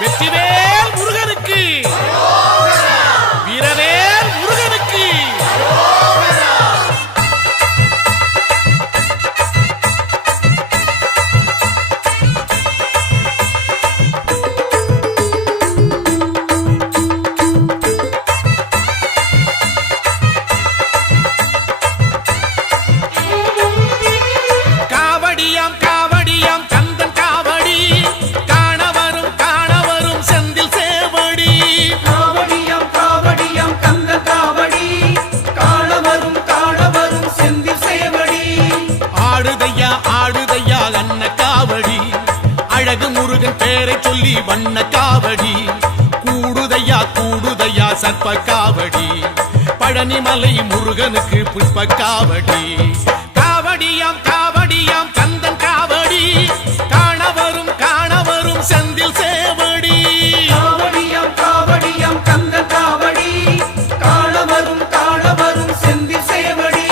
வெற்றிவேல் முருகனுக்கு, வீரவேல் முருகனுக்கு. காவடியாம் காவடியாம் கந்தன் காவடி, காண வரும் செந்தில் சேவடி. காவடியாம் காவடியாம் கந்தன் காவடி, காண வரும் செந்தில் சேவடி. ஆடுதையா ஆடுதையா அன்ன காவடி, அழகு முருகன் பேரை சொல்லி வண்ண காவடி. கூடுதையா சர்ப்ப காவடி, பழனிமலை முருகனுக்கு புஷ்ப காவடி. காவடியாம் காவடியாம் கந்தன் காவடி, காண வரும் செந்தில் சேவடி. காவடியாம் காவடியாம் கந்தன் காவடி, காண வரும் செந்தில் சேவடி.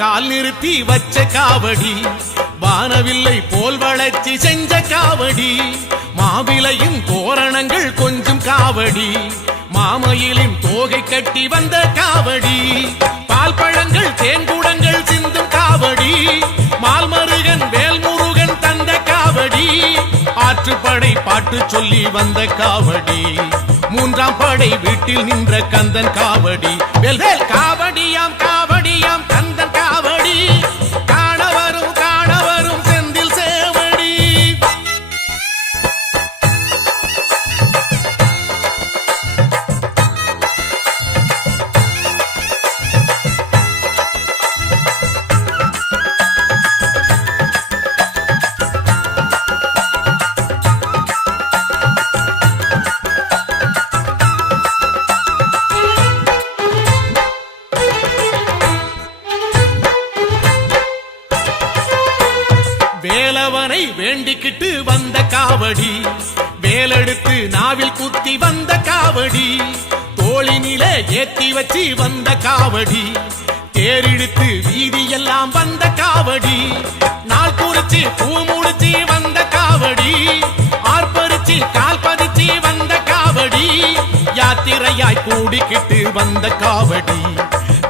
கால் நிறுத்தி வச்ச காவடி, வானவில்லை போல் வளர்ச்சி செஞ்ச காவடி. மாவிலையும் தோரணங்கள் கொஞ்சம் காவடி, மாமயிலின் தோகை கட்டி வந்த காவடி. பால் பழங்கள் தேன்குடங்கள் சிந்தும் காவடி, மால்மருகன் வேல்முருகன் தந்த காவடி. ஆற்றுப்படை பாட்டு சொல்லி வந்த காவடி, மூன்றாம் படை வீட்டில் நின்ற கந்தன் காவடி. வேல்வேல் காவடியாம் காவடியாம் கந்தன் காவடி, காண வரும் செந்தில் சேவடி. வேலவனை வேண்டிக்கிட்டு வந்த காவடி, வேலெடுத்து நாவில் குத்தி வந்த காவடி. தோளினில ஏத்தி வச்சு வந்த காவடி, தேரிழுத்து வீதியெல்லாம் வந்த காவடி. நாள் குறிச்சி பூ முடிச்சு வந்த காவடி, ஆர்ப்பரிச்சு கால் பதிச்சு வந்த காவடி. யாத்திரையாய் கூடிக்கிட்டு வந்த காவடி,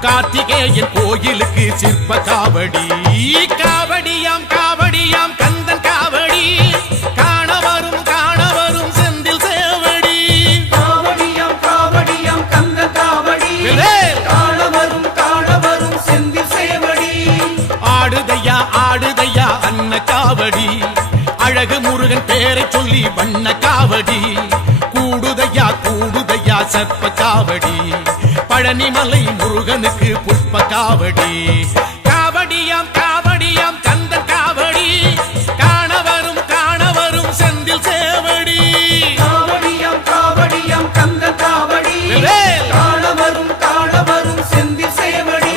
கார்த்திகேயன் கோயிலுக்கு சிற்ப காவடி. காவடியாம் காவடியாம் கந்தன் காவடி, காண வரும் செந்தில் சேவடி. காவடியாம் காவடியாம் கந்தன் காவடி, காண வரும் செந்தில் சேவடி. ஆடுதையா அன்ன காவடி, அழகு முருகன் பேரை சொல்லி வண்ண காவடி. கூடுதையா சர்ப்ப காவடி, பழனிமலை முருகனுக்கு புஷ்ப காவடி. காவடியாம் காவடியாம் கந்தன் காவடி, காண வரும் செந்தில் சேவடி. காவடியாம் காவடியாம் கந்தன் காவடி, காண வரும் செந்தில் சேவடி.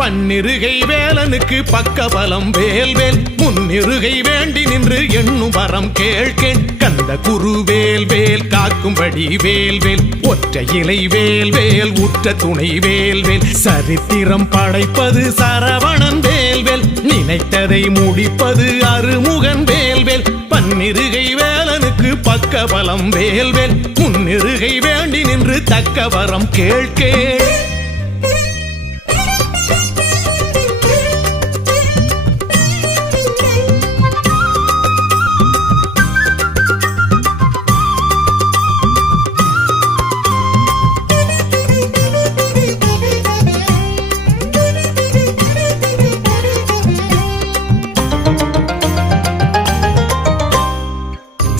பன்னிருகை வேலனுக்கு பக்கபலம் வேல்வேல், முன்னிருகை வேண்டி நின்று எண்ணும் வரம் கேள்கேன். கந்த குரு வேல்வேல் காக்கும்படி வேல்வேல், ஒற்ற இலை வேல்வேல் உற்ற துணை வேல்வேல். சரித்திரம் படைப்பது சரவணன் வேல்வேல், நினைத்ததை முடிப்பது அருமுகன் வேல்வேல். பன்னிருகை வேலனுக்கு பக்கபலம் வேல்வேல், முன்னிருகை வேண்டி நின்று தக்க வரம் கேள்கேள்.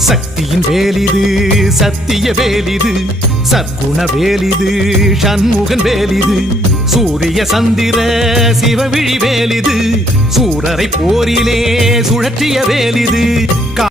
சக்தியின் வேலிது சத்திய வேலிது சற்குண வேலிது சண்முகன் வேலிது சூரிய சந்திர சிவவிழி வேலிது சூரரை போரிலே சுழற்றிய வேலிது